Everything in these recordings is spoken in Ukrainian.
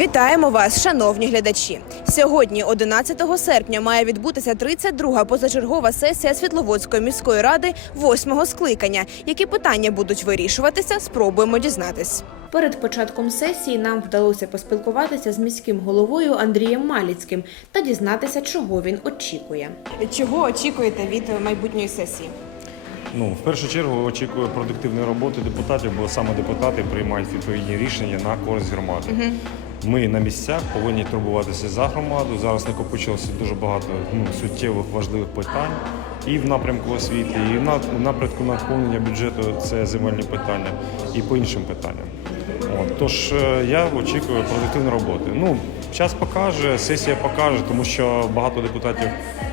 Вітаємо вас, шановні глядачі. Сьогодні, 11 серпня, має відбутися 32-га позачергова сесія Світловодської міської ради восьмого скликання. Які питання будуть вирішуватися, спробуємо дізнатись. Перед початком сесії нам вдалося поспілкуватися з міським головою Андрієм Маліцьким та дізнатися, чого він очікує. Чого очікуєте від майбутньої сесії? Ну, в першу чергу очікую продуктивної роботи депутатів, бо саме депутати приймають відповідні рішення на користь громади. Ми на місцях повинні турбуватися за громаду. Зараз накопичилося дуже багато ну, суттєвих важливих питань і в напрямку освіти, і в на- напрямку наповнення бюджету це земельні питання, і по іншим питанням. От, тож е, я очікую продуктивної роботи. Ну, час покаже, сесія покаже, тому що багато депутатів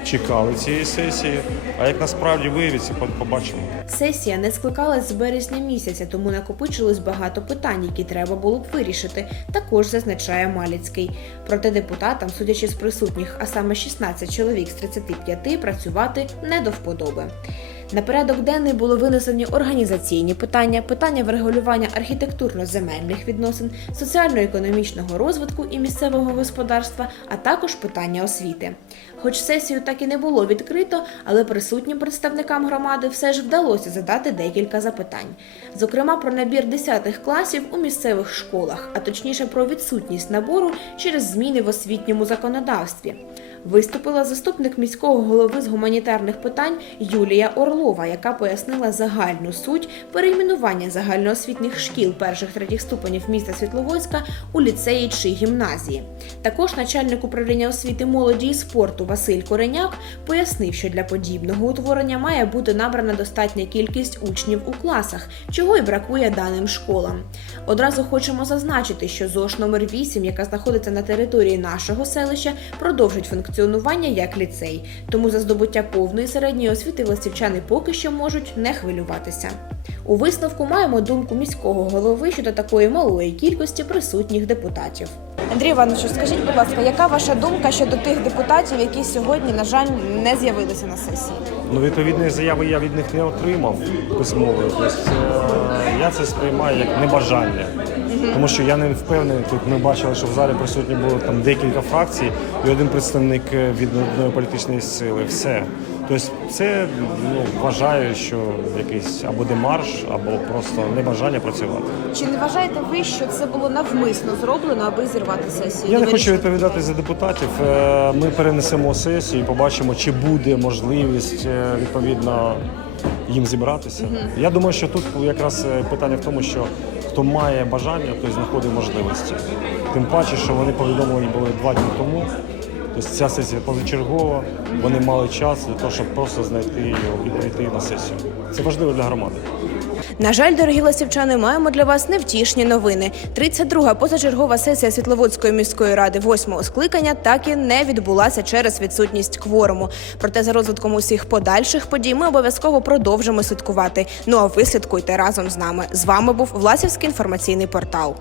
чекали цієї сесії. А як насправді виявиться, побачимо. Сесія не скликалась з березня місяця, тому накопичилось багато питань, які треба було б вирішити. Також зазначає Маліцький. Проте депутатам, судячи з присутніх, а саме 16 чоловік з 35, працювати не до вподоби. На порядок денний були винесені організаційні питання, питання врегулювання архітектурно-земельних відносин, соціально-економічного розвитку і місцевого господарства, а також питання освіти. Хоч сесію так і не було відкрито, але присутнім представникам громади все ж вдалося задати декілька запитань. Зокрема, про набір 10 класів у місцевих школах, а точніше про відсутність набору через зміни в освітньому законодавстві. Виступила заступник міського голови з гуманітарних питань Юлія Орлова, яка пояснила загальну суть перейменування загальноосвітніх шкіл перших третіх ступенів міста Світловодська у ліцеї чи гімназії. Також начальник управління освіти молоді і спорту Василь Кореняк пояснив, що для подібного утворення має бути набрана достатня кількість учнів у класах, чого й бракує даним школам. Одразу хочемо зазначити, що ЗОШ номер 8, яка знаходиться на території нашого селища, продовжить функціонування як ліцей. Тому за здобуття повної середньої освіти ластівчани поки що можуть не хвилюватися. У висновку маємо думку міського голови щодо такої малої кількості присутніх депутатів. Андрій Івановичу, скажіть, будь ласка, яка ваша думка щодо тих депутатів, які сьогодні, на жаль, не з'явилися на сесії? Ну, відповідної заяви я від них не отримав письмової. Тобто, е, я це сприймаю як небажання. Тому що я не впевнений, тут ми бачили, що в залі присутні було там декілька фракцій і один представник е, від одної політичної сили. Все. Тобто це ну, вважаю, що якийсь або демарш, або просто небажання працювати. Чи не вважаєте ви, що це було навмисно зроблено, аби зірвати сесію? Я не хочу відповідати за депутатів. Е, Ми перенесемо сесію і побачимо, чи буде можливість е, відповідно їм зібратися. Я думаю, що тут якраз питання в тому, що хто має бажання, той знаходить можливості. Тим паче, що вони повідомлені були два дні тому. Тобто ця сесія позачергова, вони мали час для того, щоб просто знайти його і прийти на сесію. Це важливо для громади. На жаль, дорогі ласівчани, маємо для вас невтішні новини. 32-га позачергова сесія Світловодської міської ради восьмого скликання так і не відбулася через відсутність кворуму. Проте за розвитком усіх подальших подій ми обов'язково продовжимо слідкувати. Ну а ви слідкуйте разом з нами. З вами був Власівський інформаційний портал.